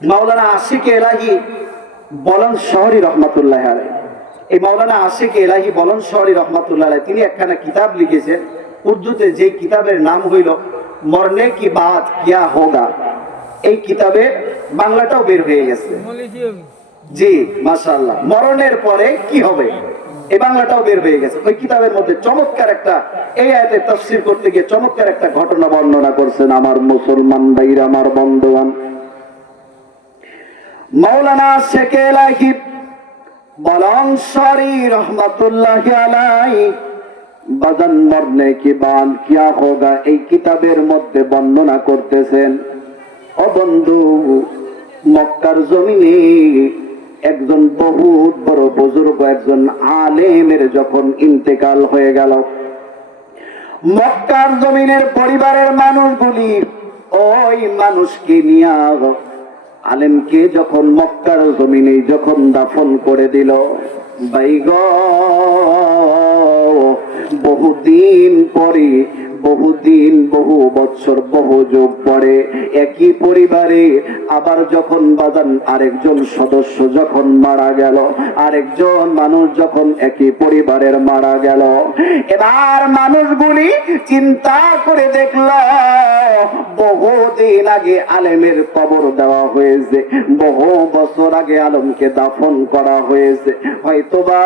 মাওলানা আশিক এলাহি বলন শহরী রহমাতুল্লাহ আলাইহি, এই মাওলানা আশিক এলাহি বলন শহরী রহমাতুল্লাহ আলাইহি তিনি একখানা কিতাব লিখেছেন উর্দুতে, যে কিতাবের নাম হইল মরনে কি বাত কিয়া হোগা। এই কিতাবের বাংলাটাও বের হয়ে গেছে। জি মাশাআল্লাহ, মরণের পরে কি হবে, এই বাংলাটাও বের হয়ে গেছে। ওই কিতাবের মধ্যে চমৎকার একটা, এই আয়াতের তাফসীর করতে গিয়ে চমৎকার একটা ঘটনা বর্ণনা করছেন আমার মুসলমান ভাইরা, আমার বন্ধুগণ। মাওলানা শেখ এলাহি বলন শরী রহমাতুল্লাহি আলাইহি বাজান মরনে কি বাদ কিয়া হোগা এই কিতাবের মধ্যে বর্ণনা করতেছেন, ও বন্ধু, মক্কার জমিনে একজন বহুত বড় বুজুর্গ, একজন আলেমের যখন ইন্তেকাল হয়ে গেল, মক্কার জমিনের পরিবারের মানুষগুলি ওই মানুষকে নিয়ে আলেমকে যখন মক্কার জমিনে যখন দাফন করে দিল, বাইগ বহুদিন পরে, বহুদিন, বহু বছর, বহু যুগ পরে একই পরিবারে আবার যখন বাজান আরেকজন সদস্য যখন মারা গেল, আরেকজন মানুষ যখন একই পরিবারের মারা গেল, এবার মানুষগুলি চিন্তা করে দেখল বহুদিন আগে আলেমের কবর দেওয়া হয়েছে, বহু বছর আগে আলমকে দাফন করা হয়েছে, হয়তোবা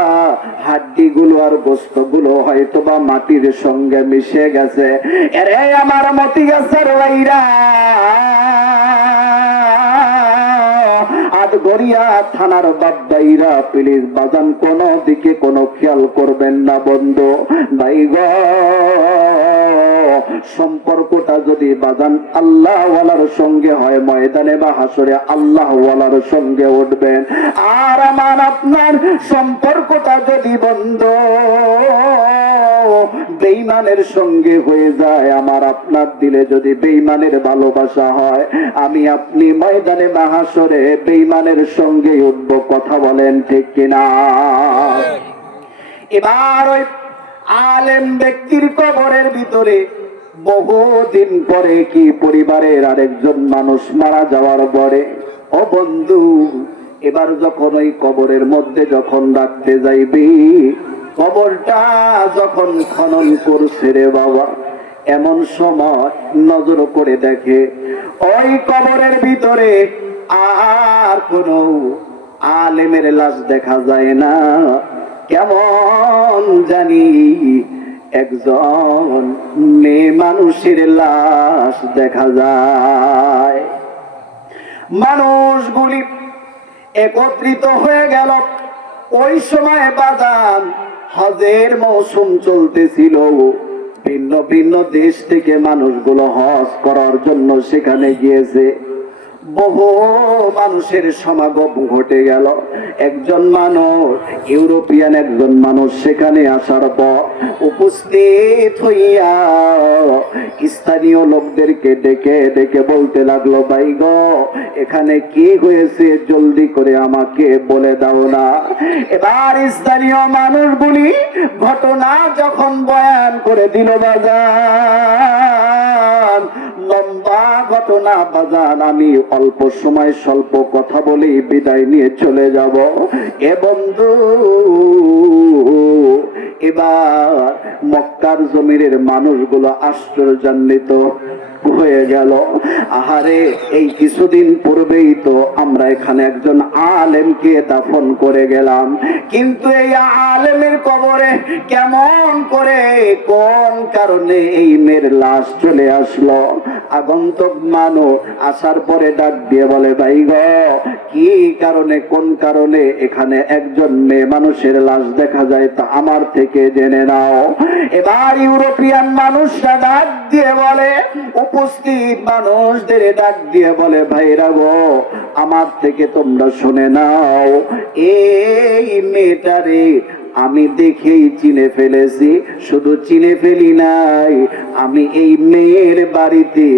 হাড্ডি গুলো আর গোস্ত গুলো হয়তোবা মাটির সঙ্গে মিশে গেছে। এরে আমার মতি গাছের ভাইরা, আদগড়িয়া থানার বাব্বাইরা, প্লিজ বাজান কোন দিকে কোনো খেয়াল করবেন না বন্ধু ভাই গো। সম্পর্কটা যদি বাজান আল্লাহ ওয়ালার সঙ্গে হয়, ময়দানে বা হাসরে আল্লাহ ওয়ালার সঙ্গে উঠবেন। আর আমার আপনার সম্পর্কটা যদি বন্ধু বেঈমানের সঙ্গে হয়ে যায়, আমার আপনার দিলে যদি বেঈমানের ভালোবাসা হয়, আমি আপনি ময়দানে বা হাসরে বেঈমানের সঙ্গে উঠবো। কথা বলেন ঠিক কিনা? এবার ওই আলেম ব্যক্তির কবরের ভিতরে বহুদিন পরে কি পরিবারের আরেকজন মানুষ মারা যাওয়ার পরে, ও বন্ধু, এবার যখন ওই কবরের মধ্যে যখন রাখতে যাইবি, কবরটা যখন খনন করছে রে বাবা, এমন সময় নজর করে দেখে ওই কবরের ভিতরে আর কোনো আলেমের লাশ দেখা যায় না, কেমন জানি একজন মেয়ে মানুষের লাশ দেখা যায়। মানুষগুলি একত্রিত হয়ে গেল। ওই সময় বাজান হজের মৌসুম চলতেছিল, ভিন্ন ভিন্ন দেশ থেকে মানুষগুলো হজ করার জন্য সেখানে গিয়েছে। বহু মানুষের সমাগম ঘটে গেল। একজন মানুষ, ইউরোপিয়ান একজন মানুষ সেখানে আসার পর উপস্থিত হইয়া স্থানীয় লোকদেরকে ডেকে ডেকে বলতে লাগলো, ভাই গো, এখানে কি হয়েছে জলদি করে আমাকে বলে দাও না। এবার স্থানীয় মানুষগুলি ঘটনা যখন বয়ান করে দিল বাজান, লম্বা ঘটনা বাজান, আমি অল্প সময় স্বল্প কথা বলেই বিদায় নিয়ে চলে যাব। এ বন্ধু, এবার মক্কার জমিনের মানুষগুলো আশ্চর্যান্বিত হয়ে গেল। আহারে, এই কিছুদিন পূর্বেই তো আমরা এখানে একজন আলেমকে দাফন করে গেলাম, কিন্তু এই আলেমের কবরে কেমন করে, কোন কারণে এই মেয়ের লাশ চলে আসলো? আগন্তুক মানুষ আসার পরে ডাক দিয়ে বলে, ভাই গো, কি কারণে, কোন কারণে এখানে একজন মেয়ে মানুষের লাশ দেখা যায় তা আমার থেকে জেনে নাও। এবার ইউরোপিয়ান মানুষরা ডাক দিয়ে বলে, উপস্থিত মানুষদের ডাক দিয়ে বলে, ভাইরা গো, আমার থেকে তোমরা শুনে নাও, এই মেয়েটারে আমি দেখেই চিনে ফেলেছি। শুধু চিনে ফেলি নাই, আমি এই মেয়ের বাড়িতে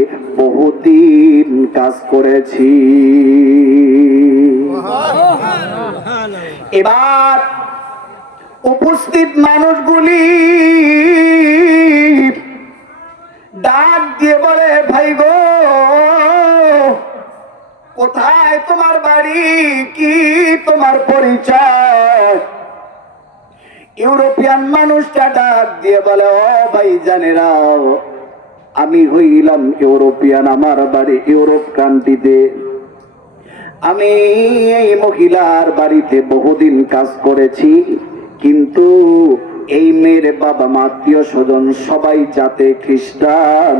বহুদিন কাজ করেছি। এবার উপস্থিত মানুষগুলি ডাক দিয়ে বলে, ভাই গো, কোথায় তোমার বাড়ি, কি তোমার পরিচয়? ইউরোপিয়ান মানুষটা ডাক দিয়ে বলে, ও ভাই জানেরা, আমি হইলাম ইউরোপিয়ান, আমার বাড়ি ইউরোপ কান্ট্রিতে। আমি এই মহিলার বাড়িতে বহুদিন কাজ করেছি, কিন্তু এই মেয়ের বাবা মা আত্মীয় স্বজন সবাই জাতে খ্রিস্টান।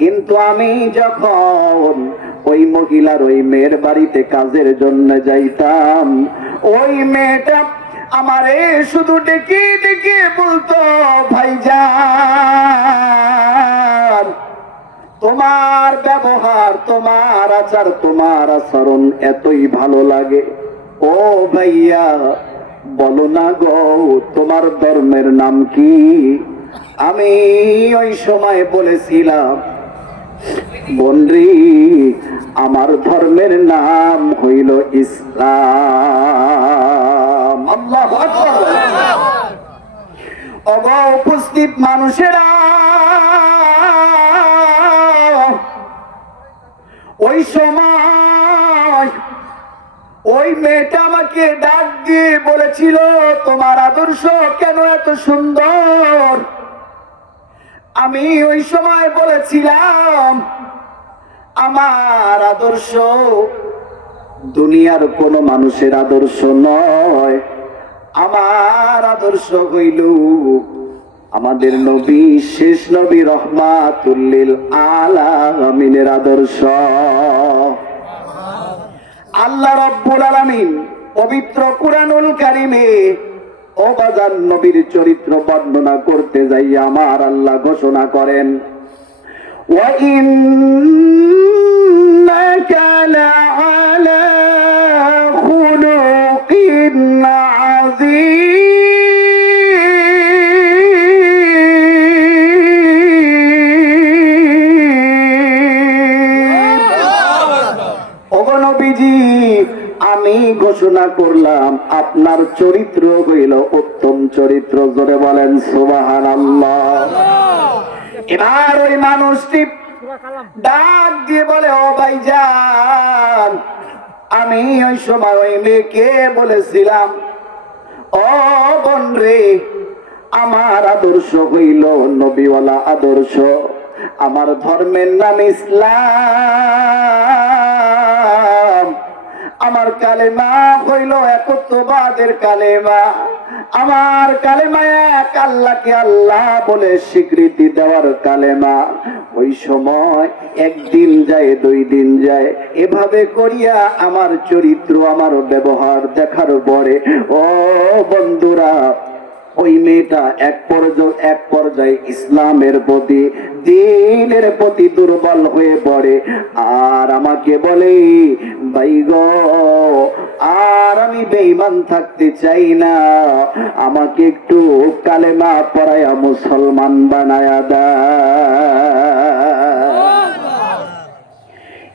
কিন্তু আমি যখন ওই মহিলার ওই মেয়ের বাড়িতে কাজের জন্য যাইতাম, ওই মেয়েটা আমারে শুধু ডেকে ডেকে বলতো, ভাইজান তোমার ব্যবহার, তোমার আচার, তোমার আচরণ এতই ভালো লাগে। ও ভাইয়া বলো না গো, তোমার ধর্মের নাম কি? আমি ওই সময় বলেছিলাম, বন্ডি আমার ধর্মের নাম হইল ইসলাম। আল্লাহু আকবার। উপস্থিত মানুষেরা, ওই সময় ওই মেয়েটা আমাকে ডাক দিয়ে বলেছিল, তোমার আদর্শ কেন এত সুন্দর? আমি ওই সময় বলেছিলাম, আমার আদর্শ দুনিয়ার কোন মানুষের আদর্শ নয়, আমার আদর্শ হইল আমাদের নবী, শেষ নবী রহমাতুল লিল আলামিনের আদর্শ। আল্লাহ রাব্বুল আলামিন পবিত্র কুরআনুল কারীমে ও বাজার নবীর চরিত্র বর্ণনা করতে যাই আমার আল্লাহ ঘোষণা করেন, ওয়া ইন্নাকা লাআলা খুলুকিন আযীম। আমি ঘোষণা করলাম আপনার চরিত্র হইল উত্তম চরিত্র। জোরে বলেন সুবহানাল্লাহ। এবার ওই মানুষটি ডাক দিয়ে বলে, ও ভাইজান আমি ওই সময় ওই মেয়েকে বলেছিলাম, ও বোন রে, আমার আদর্শ হইল নবীওয়ালা আদর্শ, আমার ধর্মের নাম ইসলাম, আমার কালেমা হইল একত্ববাদের কালেমা, আমার কালেমা এক আল্লাহকে আল্লাহ বলে স্বীকৃতি দেওয়ার কালেমা। ওই সময় একদিন যায়, 2 দিন যায়, এভাবে করিয়া আমার চরিত্র, আমার ব্যবহার দেখার পরে ও বন্ধুরা, ওই মেয়েটা এক পর্যায়ে ইসলামের প্রতি, দ্বীনের প্রতি দুর্বল হয়ে পড়ে, আর আমাকে বলে, ভাই গো আর আমি বেঈমান থাকতে চাই না, আমাকে একটু কালেমা পড়ায়া মুসলমান বানায়া দাও।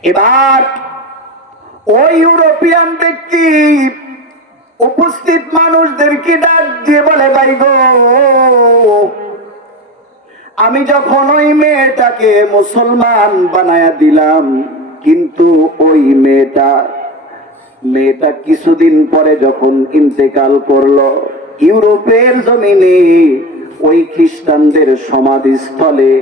এবার ওই ইউরোপিয়ান ব্যক্তি উপস্থিত মানুষদেরকে ডাক দিয়ে বলে, ভাই গো আমি যখন ওই মেয়েটাকে মুসলমান বানায়া দিলাম, কিন্তু ওই মেয়েটা কিছুদিন পরে যখন ইন্তেকাল করলো, ইউরোপের জমিনে ওই খ্রিস্টানদের সমাধিস্থলে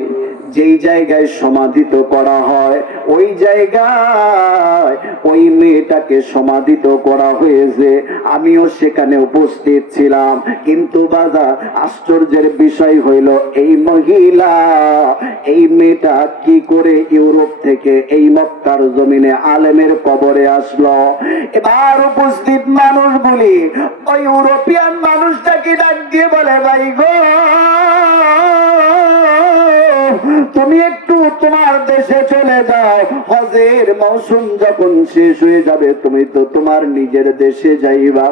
যেই জায়গায় সমাধিত করা হয়, ওই জায়গায় ওই মেয়েটাকে সমাধিত করা হয়েছে। আমিও সেখানে উপস্থিত ছিলাম, কিন্তু বাবা আশ্চর্যের বিষয় হইল, এই মহিলা, এই মেয়েটা কি করে ইউরোপ থেকে এই মক্কার জমিনে আলেমের কবরে আসলো? এবার উপস্থিত মানুষগুলি ওই ইউরোপিয়ান মানুষটাকে ডাক দিয়ে বলে, ভাই গো তুমি একটু তোমার দেশে চলে যাও, হজের মৌসুম যখন শেষ হয়ে যাবে তুমি তো তোমার নিজের দেশে যাইবা।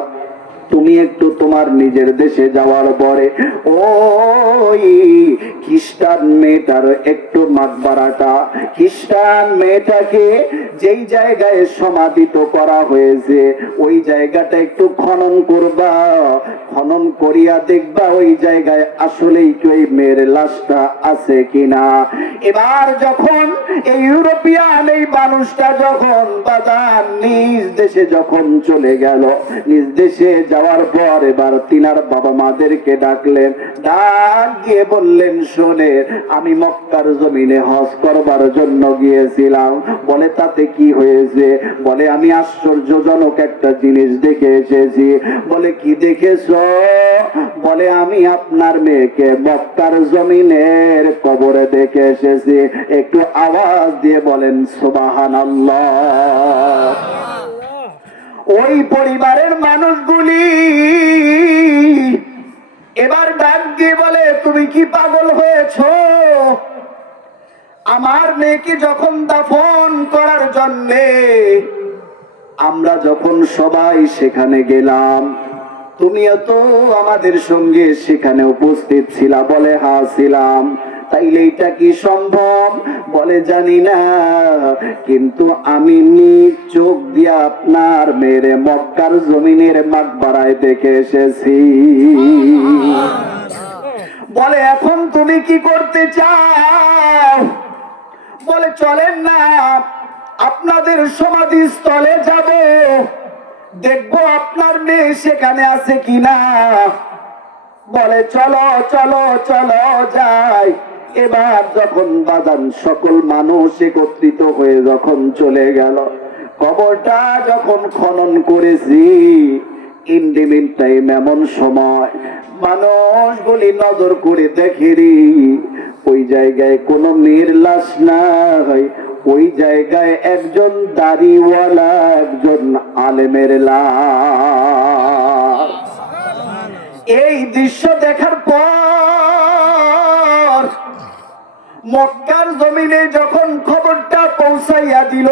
তুমি একটু তোমার নিজের দেশে যাওয়ার পরে ওই খ্রিস্টান মেয়েটার একটু মাকবারাটা, খ্রিস্টান মেয়েটাকে যেই জায়গায় সমাধিত করা হয়েছে ওই জায়গাটা একটু খনন করবা, খনন করিয়া দেখবা ওই জায়গায় আসলেই কি ওই মেয়ের লাশটা আছে কিনা। এবার যখন এই ইউরোপিয়ান এই মানুষটা যখন বাজার নিজ দেশে যখন চলে গেল, নিজ দেশে যাওয়ার পর এবার তিনার বাবা মাদেরকে ডাকলেন, ডাক দিয়ে বললেন, শোনে আমি মক্কার জমিনে হজ করবার জন্য গিয়েছিলাম। বলে তাতে কি হয়েছে? বলে আমি আশ্চর্যজনক একটা জিনিস দেখে এসেছি। বলে কি দেখেছ? বলে আমি আপনার মেয়েকে মক্কার জমিনের কবরে দেখে এসেছি। একটু আওয়াজ দিয়ে বলেন সুবহানাল্লাহ। ওই পরিবারের মানুষগুলি এবার ডাক দিয়ে বলে, তুমি কি পাগল হয়েছো? আমার মেয়েকে যখন দাফন করার জন্যে আমরা যখন সবাই সেখানে গেলাম, তুমিও তো আমাদের সঙ্গে সেখানে উপস্থিত ছিলা। বলে হ্যাঁ ছিলাম। তাইলে এটা কি সম্ভব? বলে জানি না, কিন্তু আমি নিজ চোখ দিয়ে আপনার মেরে মক্কার জমিনের মাকবারায় দেখে এসেছি। বলে এখন তুমি কি করতে চাও? বলে চলেন না আপনাদের সমাধি স্থলে যাব, দেখবো আপনার মেয়ে সেখানে আছে কিনা। বলে চলো চলো চলো যাই। এবার যখন বাজান সকল মানুষ একত্রিত হয়ে যখন চলে গেল, কবরটা যখন খনন করেছি, ইন্ডিমিন টাইম এমন সময় মানুষগুলি নজর করে দেখেরি ওই জায়গায় কোনো মেয়ের লাশ নাই, ওই জায়গায় একজন দাড়িওয়ালা একজন আলেমের লাশ। এই দৃশ্য দেখার পর মক্কার জমিনে যখন খবরটা পৌঁছাইয়া দিল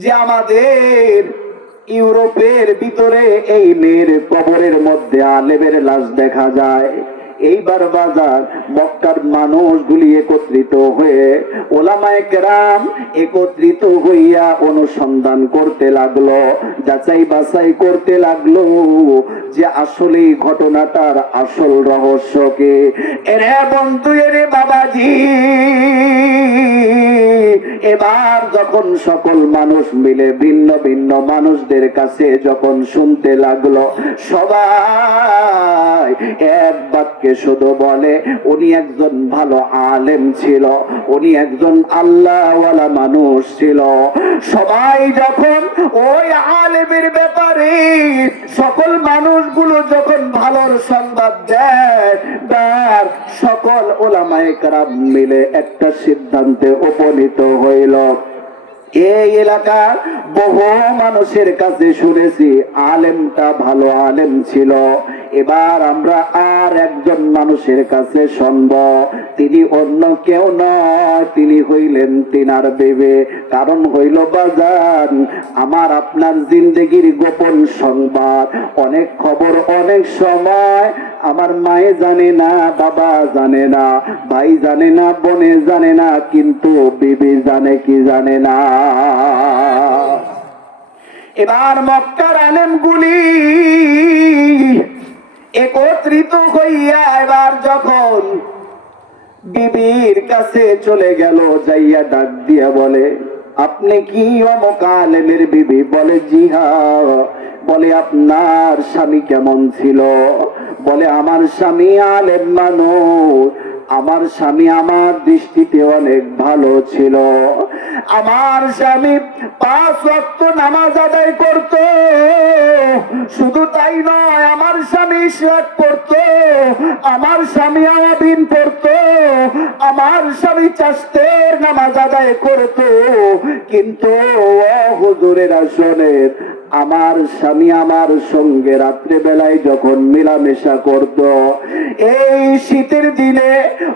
যে আমাদের ইউরোপের ভিতরে এই মেয়ের কবরের মধ্যে আলেমের লাশ দেখা যায়, এইবার বাজার মক্কার মানুষগুলি একত্রিত হয়ে ওলামায়ে কেরাম একত্রিত হইয়া অনুসন্ধান করতে লাগলো, যাচাই বাছাই করতে লাগলো যে আসলে ঘটনাটার আসল রহস্য কি। এরে বন্ধু, এরে বাবাজি, এবার যখন সকল মানুষ মিলে ভিন্ন ভিন্ন মানুষদের কাছে যখন শুনতে লাগলো, সবাই এক বাক্যে শুধু বলে উনি একজন ভালো আলেম ছিল, উনি একজন আল্লাহওয়ালা মানুষ ছিল। সবাই যখন ওই আলেমের ব্যাপারে সকল মানুষগুলো যখন ভালোর সংবাদ দেয়, তার সকল ওলামায়ে কেরাম মিলে একটা সিদ্ধান্তে উপনীত হইল। এই এলাকার বহু মানুষের কাছে শুনেছি আলেমটা ভালো আলেম ছিল, এবার আমরা আর একজন মানুষের কাছে শুনব। তিনি অন্য কেউ নয়, তিনি হইলেন তিনার বিবি। কারণ হইল বাজান, আমার আপনার জিন্দেগির গোপন সংবাদ, অনেক খবর অনেক সময় আমার মায়ে জানে না, বাবা জানে না, ভাই জানে না, বোনে জানে না, কিন্তু বিবি জানে কি জানে না। এবার মক্কার আলেমগুলি একত্রিত হইয়া এবার যখন বিবির কাছে চলে গেল, যাইয়া ডাক দিয়া বলে, আপনি কি অমুক আলেমের বিবি? বলে জি হ্যাঁ। বলে আপনার স্বামী কেমন ছিল? বলে আমার স্বামী আলেম মানুষ, আমার স্বামী আমার দৃষ্টিতে অনেক ভালো ছিল। আমার স্বামী 5 ওয়াক্ত নামাজ আদায় করত, শুধু তাই নয় আমার স্বামী ইশরাক পড়ত, আমার স্বামী আয়াবিন পড়ত, আমার স্বামী চাষতের নামাজ আদায় করত। কিন্তু হুজুরের আসনের আমার স্বামী আমার সঙ্গে রাত্রে বেলায় যখন মেলামেশা করত, এই শীতের দিনে,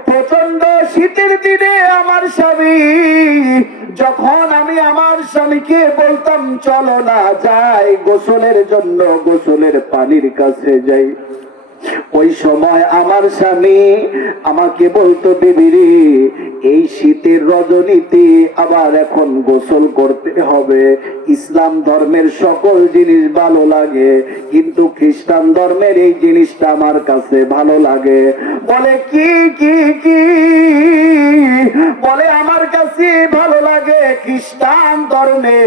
প্রচন্ড শীতের দিনে আমার স্বামী যখন আমি আমার স্বামীকে বলতাম চলো না যাই গোসলের জন্য, গোসলের পানির কাছে যাই, ওই সময় আমার স্বামী আমাকে বলতো বিবিরে এই শীতের রজনীতে আবার এখন গোসল করতে হবে। ইসলাম ধর্মের সকল জিনিস ভালো লাগে, কিন্তু খ্রিস্টান ধর্মের এই জিনিসটা আমার কাছে ভালো লাগে। বলে কি কি কি? বলে আমার কাছে ভালো লাগে খ্রিস্টান ধর্মে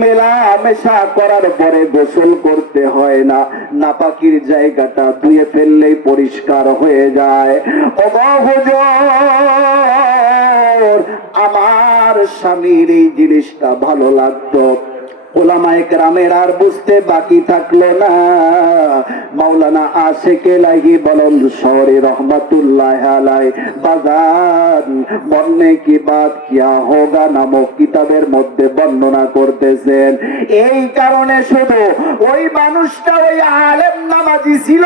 মেলামেশা করার পরে গোসল করতে হয় না, নাপাকির জায়গাটা ধুয়ে ফেললেই পরিষ্কার হয়ে যায়। আমার স্বামীর এই জিনিসটা ভালো লাগতো। ওলামায়ে কেরামের আর বুঝতে বাকি থাকলো না। মাওলানা আশিক এলাহি বলন শহরে রহমাতুল্লাহ আলাই বাজান মরনে কি বাত কিয়া হোগা নামক কিতাবের মধ্যে বর্ণনা করতেছেন। এই কারণে শুধু ওই মানুষটা ওই আলেম নামাজি ছিল,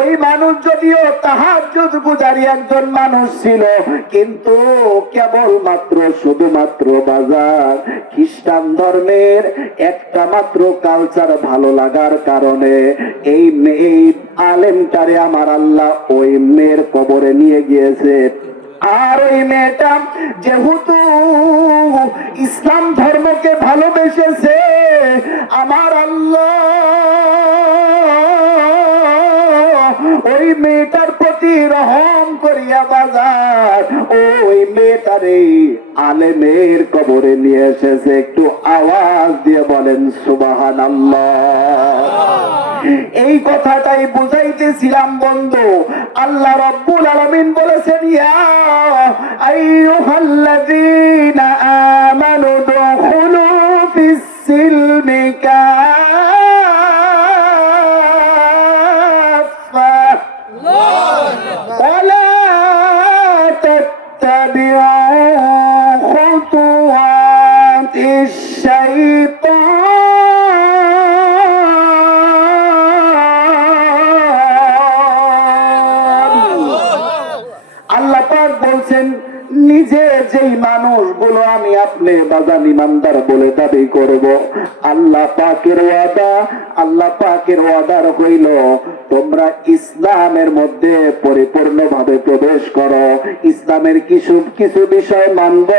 ওই মানুষ যদিও তাহাজ্জুদ গুজারি একজন মানুষ ছিল, কিন্তু কেবলমাত্র শুধুমাত্র বাজার খ্রিস্টান ধর্মের একটা মাত্র কালচার ভালো লাগার কারণে এই আলেমটারে আমার আল্লাহ ওই মেয়ের কবরে নিয়ে গিয়েছে। আর ওই মেয়েটা যেহেতু ইসলাম ধর্মকে ভালোবেসেছে, আমার আল্লাহ ওই মেয়েটার প্রতি রহম করিয়া বাজার ওই মেয়েটারে আলেমের কবরে নিয়ে এসেছে। একটু আওয়াজ দিয়ে বলেন সুবহানাল্লাহ। এই কথাটাই বুঝাইতেছিলাম বন্ধু। আল্লাহ রাব্বুল আলামিন বলেছেন ইয়া আইয়ুহাল্লাযীনা আমানু দুখুলু ফিস সিলমি কাফা ওয়ালা তাত্তাবিউ খুতুওয়াতিশ শাইতান নিজে যেই মানুষগুলো আমি আপনি বাজান ইমানদার বলে দাবি করব, আল্লাহ পাকের ওয়াদা, আল্লাহ পাকের ওয়াদার হইল তোমরা ইসলামের মধ্যে পরিপূর্ণভাবে প্রবেশ করো। ইসলামের কিছু কিছু বিষয় মানব,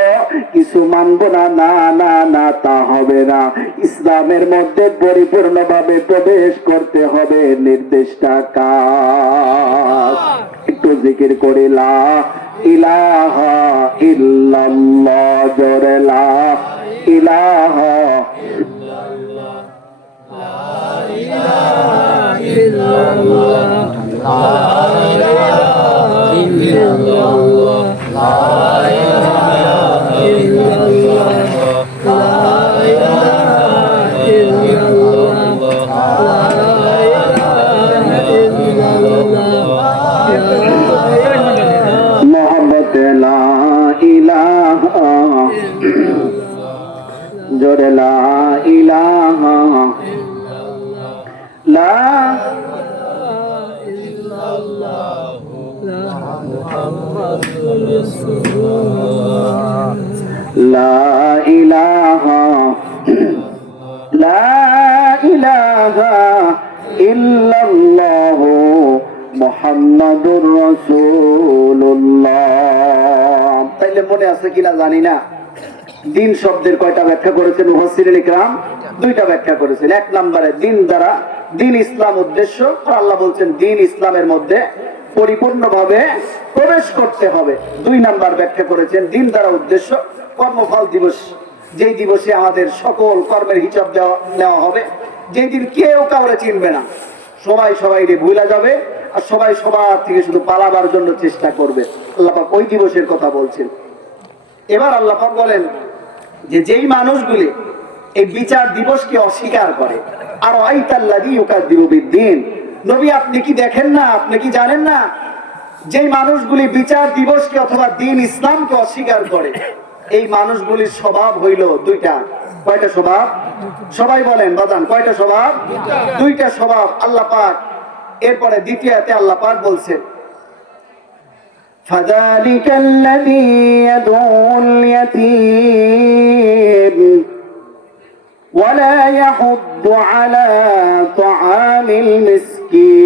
কিছু মানব না, না না না তা হবে না। ইসলামের মধ্যে পরিপূর্ণভাবে প্রবেশ করতে হবে। নির্দেশটা কার? একটু জিকির করি লা ইলাহা ইল্লাল্লাহ, জোরে লা ইলাহা ইল্লাল্লাহ, লা ইলাহা ইল্লাল্লাহ, লা ইলাহা ইল্লাল্লাহ, লা ইলাহা ইল্লাল্লাহ, লা ইলাহা ইল্লাল্লাহ, লা ইলাহা ইল্লাল্লাহ, মোহাম্মদ লা ইলাহা জোরে লা ইলাহা লা লা ইলাহা লা ইলাহা ইল্লাল্লাহ মুহাম্মাদুর রাসূলুল্লাহ। তাইলে মনে আছে কিনা জানি না, দিন শব্দের কয়টা ব্যাখ্যা করেছেন মুফাসসিরিন ইকরাম? দুইটা ব্যাখ্যা করেছেন। এক নম্বরে দিন দ্বারা দিন ইসলাম উদ্দেশ্য, আর আল্লাহ বলছেন দিন ইসলামের মধ্যে পরিপূর্ণভাবে প্রবেশ করতে হবে। দুই নাম্বার ব্যাখ্যা করেছেন দিন দ্বারা উদ্দেশ্য কর্মফল দিবস, যেই দিবসে আমাদের সকল কর্মের হিসাব নেওয়া হবে, যেই দিন কেউ কাউরে চিনবে না, সবাই সবাইকে ভুলা যাবে, আর সবাই সবার থেকে শুধু পালাবার জন্য চেষ্টা করবে। আল্লাহ পাক ওই দিবসের কথা বলছেন। এবার আল্লাহ পাক বলেন যে যেই মানুষগুলি এই বিচার দিবসকে অস্বীকার করে, আর আইতাল্লাযী ইউকাযযিবু বিদ্দীন, নবী আপনি কি দেখেন না, আপনি কি জানেন না, যেই মানুষগুলি বিচার দিবসকে অথবা দিন ইসলামকে অস্বীকার করে, এই মানুষগুলির স্বভাব হইল দুইটা। কয়টা স্বভাব? সবাই বলেন বাজান, কয়টা স্বভাব? দুইটা স্বভাব আল্লাহ পাক। এরপরে দ্বিতীয় আয়াতে আল্লাহ পাক বলছেন, فَذَلِكَ الَّذِي يَدْعُو الْيَتِيمَ وَلَا يَحُضُّ عَلَى طَعَامِ الْمِسْكِينِ।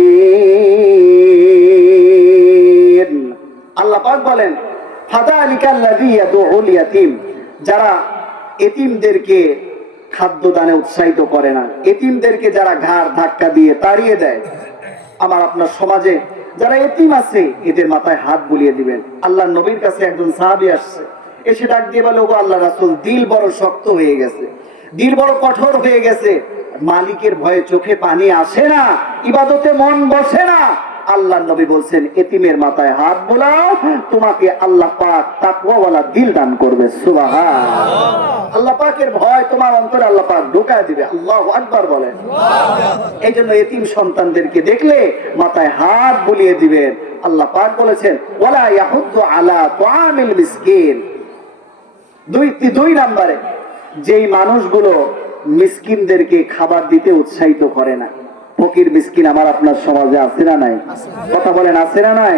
আল্লাহ পাক বলেন, فَذَلِكَ الَّذِي يَدْعُو الْيَتِيمَ, যারা এতিমদেরকে খাদ্য দানে উৎসাহিত করে না, এতিমদেরকে যারা ঘাড় ধাক্কা দিয়ে তাড়িয়ে দেয়। আমার আপনার সমাজে যারা এতিম আছে এদের মাথায় হাত বুলিয়ে দিবেন। আল্লাহ নবীর কাছে একজন সাহাবী আসছে, এসে ডাক দিয়ে বলে, ওগো আল্লাহ রাসূল, দিল বড় শক্ত হয়ে গেছে, দিল বড় কঠোর হয়ে গেছে, মালিকের ভয়ে চোখে পানি আসে না, ইবাদতে মন বসে না। আল্লাহ নবী বলছেন, এতিমের মাথায় হাত বোলাও, তোমাকে আল্লাহ পাক তাকওয়াওয়ালা দিল দান করবে। সুবহানাল্লাহ। আল্লাহ পাকের ভয় তোমার অন্তরে আল্লাহ পাক ঢুকায় দিবে। আল্লাহু আকবার বলেন। এই জন্য এতিম সন্তানদেরকে দেখলে মাথায় হাত বুলিয়ে দিবেন। আল্লাহ পাক বলেছেন, ওয়ালা ইয়াহুদ্দু আলা তাআমিল মিসকিন। দুই নম্বরে, যেই মানুষগুলো মিসকিনদেরকে খাবার দিতে উৎসাহিত করে না। ফকির মিসকিন আমার আপনার সমাজে আছে না নাই? কথা বলেন, আছে না নাই?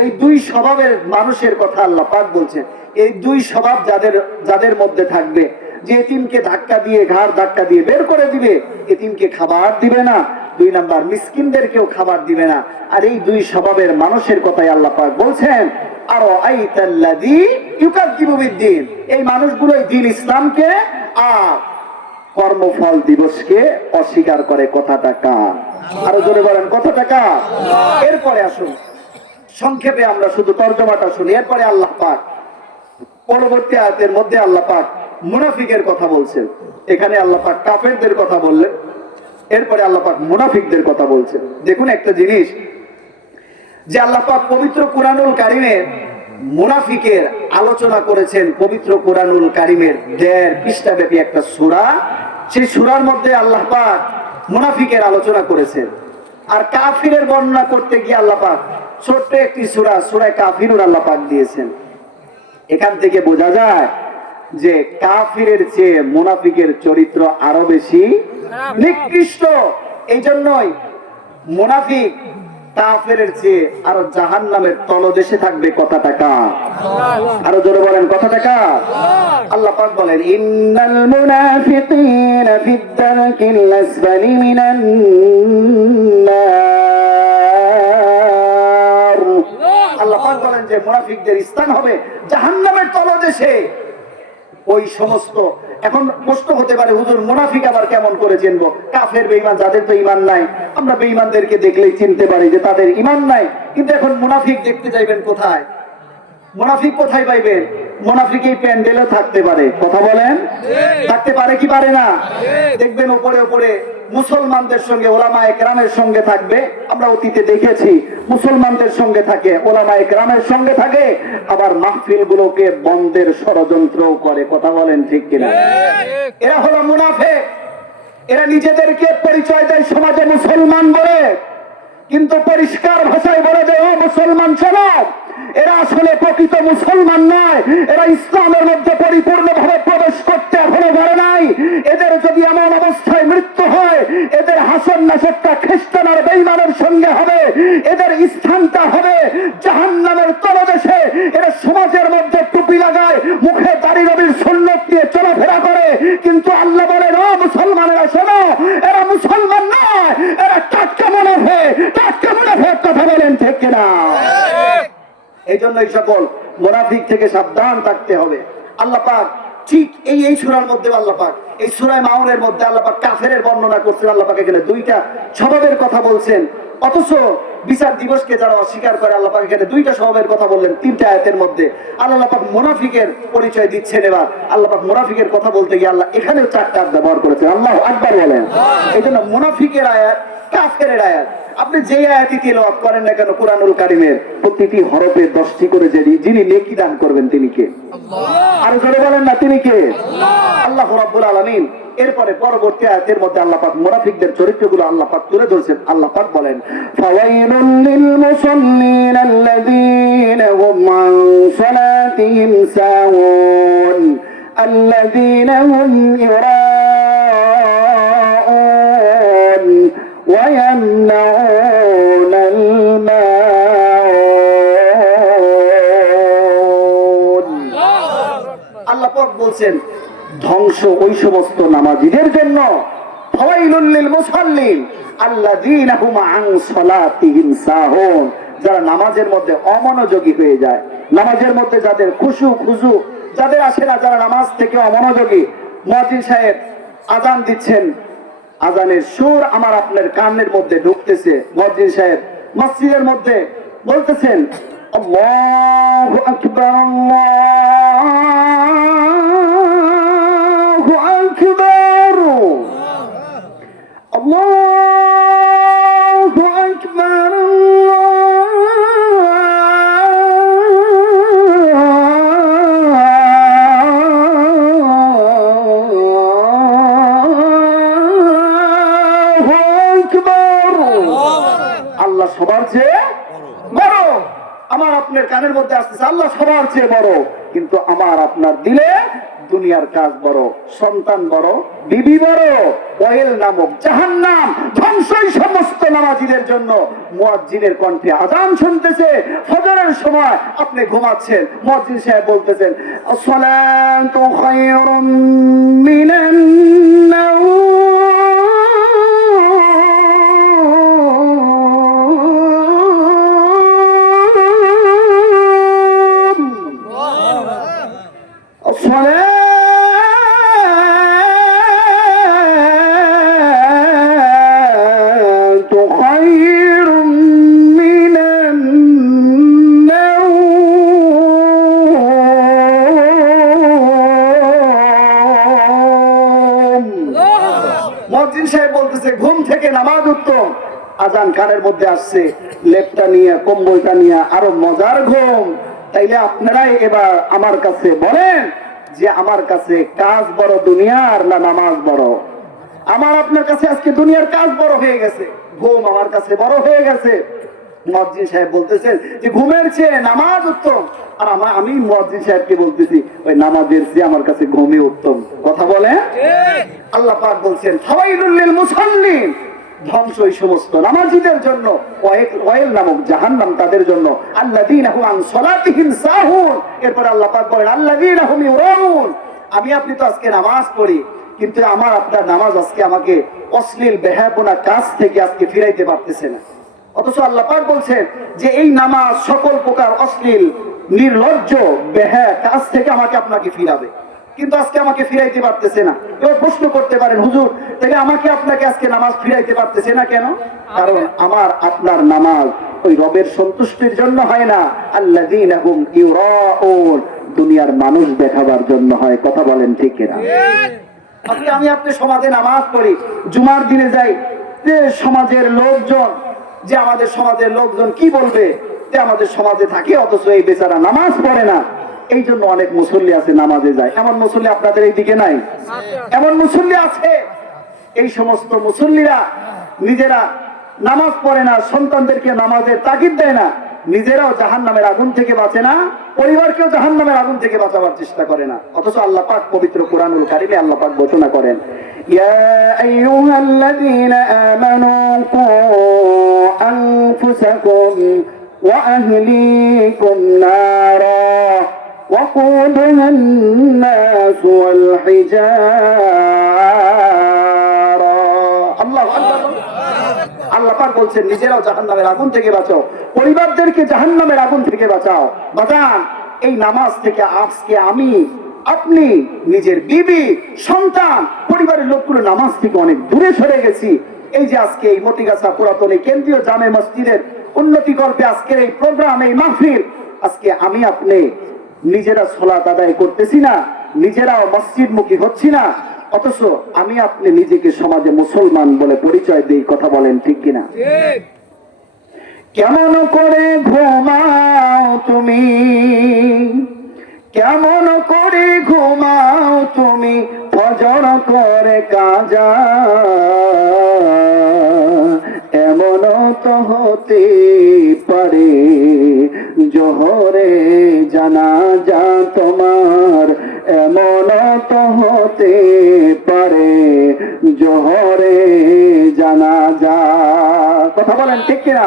এই দুই স্বভাবের মানুষের কথা আল্লাহ পাক বলছেন। এই দুই স্বভাব যাদের মধ্যে থাকবে, যে এতিমকে ধাক্কা দিয়ে, ঘাড় ধাক্কা দিয়ে বের করে দিবে, এতিমকে খাবার দিবে না, দুই নাম্বার মিসকিনদেরকেও খাবার দিবে না। আর এই দুই স্বভাবের মানুষের কথাই আল্লাহ পাক বলছেন, আর আইতাল্লাযী ইউকাযযিবু বিদ্দীন, এই গুলো দিন ইসলামকে আর কর্মফল দিবসকে অস্বীকার করে। কথাটা কার? আরো জোরে বলেন, কথাটা কার? এরপরে আসুন সংক্ষেপে আমরা শুধু তর্জমাটা শুনি। এরপরে আল্লাহ পাক পরবর্তী আয়াতের মধ্যে আল্লাহ পাক মুনাফিকের কথা বলছেন। এখানে আল্লাহ পাক কাফেরদের কথা বললেন, এরপরে আল্লাহ পাক মুনাফিকদের কথা বলছেন। দেখুন একটা জিনিস, যে আল্লাহ পাক পবিত্র কুরআনুল কারীমে মুনাফিকের আলোচনা করেছেন। পবিত্র কুরআনুল কারীমের ১.৫ পৃষ্ঠাব্যাপী একটা সূরা, সেই সূরার মধ্যে আল্লাহ পাক মুনাফিকের আলোচনা করেছেন। আর কাফিরের বর্ণনা করতে গিয়ে আল্লাহ পাক ছোট্ট একটি সূরা, সূরা কাফিরুন আল্লাহ পাক দিয়েছেন। এখান থেকে বোঝা যায় যে কাফিরের চেয়ে মুনাফিকের চরিত্র আরো বেশি নিকৃষ্ট। এই জন্যই মুনাফিক কাফেরের চেয়ে আরো জাহান্নামের তলদেশে থাকবে। কথাটা কার? আরো জোরে বলেন, কথাটা কার? আল্লাহ পাক বলেন, ইন্নাল মুনাফিকিনা ফিদ দারকিল আসফালি মিনান নার। আল্লাহ পাক বলেন যে মুনাফিকদের স্থান হবে জাহান্নামের তলদেশে। ওই সমস্ত, এখন প্রশ্ন হতে পারে, হুজুর মুনাফিক আবার কেমন করে চিনবো? কাফের বেঈমান, যাদের তো ঈমান নাই, আমরা বেঈমানদেরকে দেখলেই চিনতে পারি যে তাদের ঈমান নাই। কিন্তু এখন মুনাফিক দেখতে যাইবেন কোথায়? মুনাফিক কোথায় পাইবেন? মুনাফিক এই প্যান্ডেলে থাকতে পারে। কথা বলেন, থাকতে পারে কি পারে না? দেখবেন উপরে উপরে মুসলমানদের সঙ্গে ওলামায়ে কেরামের সঙ্গে থাকবে। আমরা অতীতে দেখেছি মুসলমানদের সঙ্গে থাকে, ওলামায়ে কেরামের সঙ্গে থাকে, আবার মাহফিল গুলোকে বন্ধের ষড়যন্ত্রও করে। কথা বলেন ঠিক কিনা? এরা হলো মুনাফিক। এরা নিজেদেরকে পরিচয় দেয় সমাজে মুসলমান বলে, কিন্তু পরিষ্কার ভাষায় বলে দেয়, ও মুসলমান শোনো, এরা আসলে প্রকৃত মুসলমান নয়। এরা ইসলামের মধ্যে পরিপূর্ণভাবে প্রবেশ করতে এখনো পারে নাই। এদের যদি এমন অবস্থায় মৃত্যু হয়, এদের হাসর নাসরটা খ্রিস্টান আর বেঈমানের সঙ্গে হবে। এদের স্থানটা হবে জাহান্নামের তলদেশে। এরা সমাজের মধ্যে টুপি লাগায়, মুখে দাড়ি নবীর সুন্নত দিয়ে চলাফেরা করে, কিন্তু আল্লাহ বলেন, ও মুসলমানেরা শোনো, এরা মুসলমান নয়, এরা টাটকা মুনাফিক। টাটকা মুনাফিক। কথা বলেন ঠিক কিনা? এই জন্য এই সকল মুনাফিক থেকে সাবধান থাকতে হবে। আল্লাহ পাক ঠিক এই সূরার মধ্যে আল্লাহ পাক, এই সূরা মাউনের মধ্যে আল্লাহ পাক কাফেরের বর্ণনা করছেন। আল্লাহ পাক এখানে দুইটা স্বভাবের কথা বলছেন, অথচ বিচার দিবসকে যারা অস্বীকার করে আল্লাহ পাক এখানে দুইটা স্বভাবের কথা বললেন 3টা আয়াতের মধ্যে। আল্লাহ পাক মুনাফিকের পরিচয় দিচ্ছেন। এবার আল্লাহ পাক মুনাফিকের কথা বলতে গিয়ে আল্লাহ এখানেও 4টা ব্যবহার করেছেন। আল্লাহু আকবার বলেন। এই জন্য মুনাফিকের আয়াত, কাফেরের আয়াত, আপনি যে আয়াতই তিলাওয়াত করেন না কেন কুরআনুল কারীমের প্রতিটি হরফে 10টি করে যিনি নেকি দান করবেন তিনি কে? আল্লাহ। আর জোরে বলেন না, তিনি কে? আল্লাহ রাব্বুল আলামিন। এরপরে পরবর্তী আয়াতের মধ্যে আল্লাহ পাক মুনাফিকদের চরিত্রগুলো আল্লাহ পাক তুলে ধরেছেন। আল্লাহ পাক বলেন, ফাওয়াইলুল লিল মুসাল্লিন আল্লাযীনা হুম আন সালাতিহিম সাহুন আল্লাযীনা হুম ইউরাউন। বলছেন ধ্বংস ওই সমস্ত নামাজীদের জন্য, ফাওয়াইলুল লিল মুসাল্লিন আল্লাযীনা হুম আন সালাতিহিম সাহুন, যারা নামাজের মধ্যে অমনোযোগী হয়ে যায়, নামাজের মধ্যে যাদের খুশু যাদের আসে না, যারা নামাজ থেকে অমনোযোগী। মুয়াজ্জিন সাহেব আযান দিচ্ছেন, আযানের সুর আমার আপনার কানের মধ্যে ঢুকতেছে, মুয়াজ্জিন সাহেব মসজিদের মধ্যে বলতেছেন আল্লাহু আকবার আল্লাহু আকবার আল্লাহু আকবার আল্লাহ সবার চেয়ে বড়। আমার আপনার কানের মধ্যে আসতেছে আল্লাহ সবার চেয়ে বড়, কিন্তু আমার আপনার দিলে দুনিয়ার কাজ বড়, সন্তান বড়, বিবি বড়, ওয়েল নামক জাহান্নাম ধ্বংসই সমস্ত নামাজীদের জন্য। মুয়াজ্জিনের কণ্ঠে আযান শুনতেছে, ফজরের সময় আপনি ঘুমাচ্ছেন, মুয়াজ্জিন সাহেব বলতেছেন আসসালাতু খায়রুম মিনান নাওম। মুয়াজ্জিন সাহেব বলতেছে ঘুম থেকে নামাজ উত্তম। আযান কানের মধ্যে আসছে, লেপটা নিয়ে কম্বলটা নিয়ে আরো মজার ঘুম। তাইলে আপনারাই এবার আমার কাছে বলেন যে আমার কাছে কাজ বড় দুনিয়ার না নামাজ বড়? আমার আপনার কাছে আজকে দুনিয়ার কাজ বড় হয়ে গেছে, ঘুম আমার কাছে বড় হয়ে গেছে। মুয়াজ্জিন সাহেব বলতেছেন যে ঘুমের চেয়ে নামাজ উত্তম, আর আমি মুয়াজ্জিন সাহেবকে বলতেছি ওই নামাজের চেয়ে আমার কাছে ঘুমই উত্তম। কথা বলে আল্লাহ পাক বলছেন ফাওয়াইলুল লিল মুসাল্লিন, ধ্বংস ওই সমস্ত নামাজীদের জন্য, ওয়াইল নামক জাহান্নাম তাদের জন্য, আল্লাযীনা হুম আন সালাতিহিম সাহুন। এরপর আল্লাহ পাক বলেন আল্লাযীনা হুম ইউরাউন, আমি আপনি তো আজকে নামাজ পড়ি, কিন্তু আমার আপনার নামাজ আজকে আমাকে অশ্লীল বেহায়াপনা কাজ থেকে আজকে ফিরাইতে পারতেছে না। অথচ আল্লাহ পাক বলছেন যে এই নামাজ সকল প্রকার অশ্লীল নির্লজ্জ বেহায়া কাজ থেকে আমাকে আপনাকে ফিরাবে, কিন্তু আজকে আমাকে ফিরাইতে পারতেছে না। এবার প্রশ্ন করতে পারেন হুজুর তাহলে আমাকে আপনাকে আজকে নামাজ ফিরাইতে পারতেছে না কেন? কারণ আমার আপনার নামাজ ওই রবের সন্তুষ্টির জন্য হয় না, আল্লাযীনা হুম ইউরাউন, দুনিয়ার মানুষ দেখাবার জন্য হয়। কথা বলেন ঠিক কিনা? আজকে আমি আপনি সমাজে নামাজ পড়ি, জুমার দিনে যাই, যে সমাজের লোকজন, যে আমাদের সমাজের লোকজন কি বলবে যে আমাদের সমাজে থাকে, অথচ এই বেচারা নামাজ পড়ে না। এই জন্য অনেক মুসল্লি আছে নামাজে যায়, এমন মুসল্লি আপনাদের এই দিকে নাই? এমন মুসল্লি আছে। এই সমস্ত মুসল্লিরা নিজেরা নামাজ পড়ে না, সন্তানদেরকে নামাজের তাগিদ দেয় না, নিজেরাও জাহান্নামের আগুন থেকে বাঁচে না, পরিবারকেও জাহান্নামের আগুন থেকে বাঁচাবার চেষ্টা করে না। অথচ আল্লাহ পাক পবিত্র কোরআনুল কারিমে আল্লাহ পাক ঘোষণা করেন ইয়া আইয়ুহাল্লাযীনা আমানু কু আনফুসাকুম ওয়া আহলিকুম নারা وقودها الناس والحجارة। আল্লাহু আকবার। আল্লাহ পাক বলছেন নিজেরাও জাহান্নামের আগুন থেকে বাঁচাও, পরিবারদেরকে জাহান্নামের আগুন থেকে বাঁচাও। বাঁচান এই নামাজ থেকে আজকে আমি আপনি নিজের বিবি সন্তান পরিবারের লোকগুলো নামাজ থেকে অনেক দূরে সরে গেছি। এই যে আজকে এই মতিগাছা পুরাতন কেন্দ্রীয় জামে মসজিদের উন্নতি কল্পে আজকের এই প্রোগ্রাম, এই মাহফিল, আজকে আমি আপনি নিজেরা সালাত আদায় করতেছি না, নিজেরাও মসজিদমুখী হচ্ছি না, অথচ আমি আপনি নিজেকে সমাজে মুসলমান বলে পরিচয় দিই। কথা বলেন ঠিক কিনা? কেমন করে ঘুমাও তুমি, কেমন করে ঘুমাও তুমি ফজর করে কাজা, এমন তো হতে পারে জোহরে জানাজা তোমার, এমন তো হতে পারে জোহরে জানাজা। কথা বলেন ঠিক কিনা?